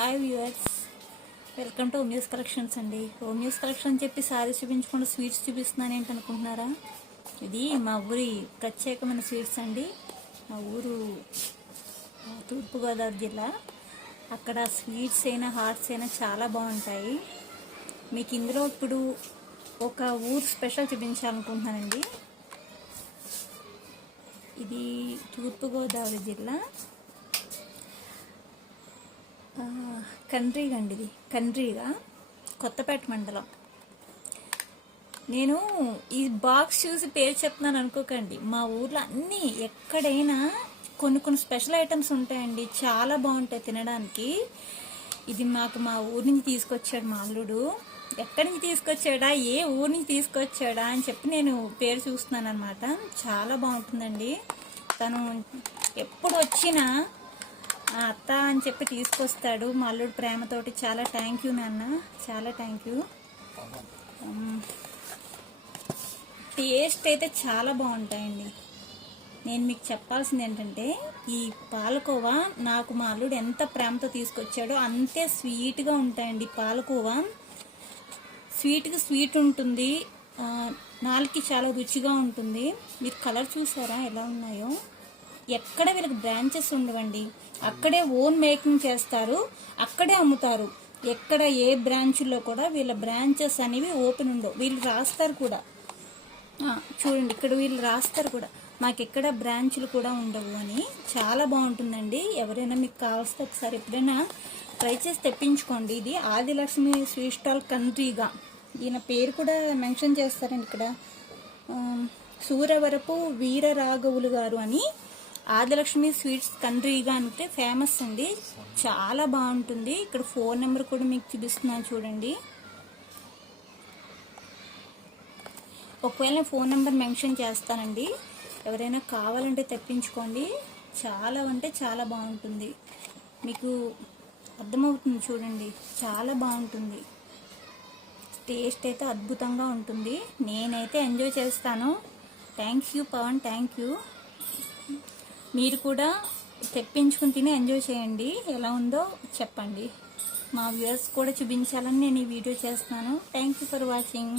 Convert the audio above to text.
Hi viewers, welcome to home news collections అండి. Home news collection చెప్పి sorry చూపించకుండా sweets చూపిస్తున్నాను ఏంటనుకుంటున్నారా? ఇది మా ఊరి ప్రత్యేకమైన స్వీట్స్ అండి. మా ఊరు తూర్పుగోదావరి జిల్లా. అక్కడ స్వీట్స్ అయినా హాట్స్ అయినా చాలా బాగుంటాయి. మీకు ఇందులో ఇప్పుడు ఒక ఊరు స్పెషల్ చూపించాలనుకుంటున్నానండి. ఇది తూర్పుగోదావరి జిల్లా కండ్రిగా అండి. ఇది కండ్రిగా, కొత్తపేట మండలం. నేను ఈ బాక్స్ చూసి పేరు చెప్తున్నాను అనుకోకండి. మా ఊర్లో అన్నీ ఎక్కడైనా కొన్ని స్పెషల్ ఐటమ్స్ ఉంటాయండి, చాలా బాగుంటాయి తినడానికి. ఇది మాకు మా ఊరి నుంచి తీసుకొచ్చాడు మా అల్లుడు. ఎక్కడి నుంచి తీసుకొచ్చాడా, ఏ ఊరి నుంచి తీసుకొచ్చాడా అని చెప్పి నేను పేరు చూస్తున్నాను అనమాట. చాలా బాగుంటుందండి. తను ఎప్పుడు వచ్చినా అత్త అని చెప్పి తీసుకొస్తాడు మా అల్లుడు ప్రేమతోటి. చాలా థ్యాంక్ యూ నాన్న, చాలా థ్యాంక్ యూ. టేస్ట్ అయితే చాలా బాగుంటాయండి. నేను మీకు చెప్పాల్సింది ఏంటంటే, ఈ పాలకోవా నాకు మా అల్లుడు ఎంత ప్రేమతో తీసుకొచ్చాడో అంతే స్వీట్గా ఉంటాయండి. పాలకోవా స్వీట్గా స్వీట్ ఉంటుంది, నాలుగుకి చాలా రుచిగా ఉంటుంది. మీరు కలర్ చూసారా ఎలా ఉన్నాయో? ఎక్కడ వీళ్ళకి బ్రాంచెస్ ఉండవండి. అక్కడే ఓన్ మేకింగ్ చేస్తారు, అక్కడే అమ్ముతారు. ఎక్కడ ఏ బ్రాంచ్లో కూడా వీళ్ళ బ్రాంచెస్ అనేవి ఓపెన్ ఉండవు. వీళ్ళు రాస్తారు కూడా, చూడండి ఇక్కడ వీళ్ళు రాస్తారు కూడా, మాకు ఎక్కడ బ్రాంచ్లు కూడా ఉండవు అని. చాలా బాగుంటుందండి. ఎవరైనా మీకు కావాల్స్తే ఒకసారి ఎప్పుడైనా ట్రై చేసి తెప్పించుకోండి. ఇది ఆదిలక్ష్మి స్వీట్ స్టాల్ కంట్రీగా. ఈయన పేరు కూడా మెన్షన్ చేస్తారండి ఇక్కడ, సూరవరపు వీరరాఘవులు గారు అని. ఆదిలక్ష్మి స్వీట్స్ కంట్రీగా అంటే ఫేమస్ అండి. చాలా బాగుంటుంది. ఇక్కడ ఫోన్ నెంబర్ కూడా మీకు చూపిస్తున్నాను చూడండి. ఒకవేళ ఫోన్ నెంబర్ మెన్షన్ చేస్తానండి, ఎవరైనా కావాలంటే తెప్పించుకోండి. చాలా అంటే చాలా బాగుంటుంది, మీకు అర్థమవుతుంది చూడండి. చాలా బాగుంటుంది, టేస్ట్ అయితే అద్భుతంగా ఉంటుంది. నేనైతే ఎంజాయ్ చేస్తాను. Thank you Pavan, thank you. మీరు కూడా తెప్పించుకుని తిని ఎంజాయ్ చేయండి. ఎలా ఉందో చెప్పండి. మా వ్యూవర్స్ కూడా చూపించాలని నేను ఈ వీడియో చేస్తున్నాను. Thank you for watching.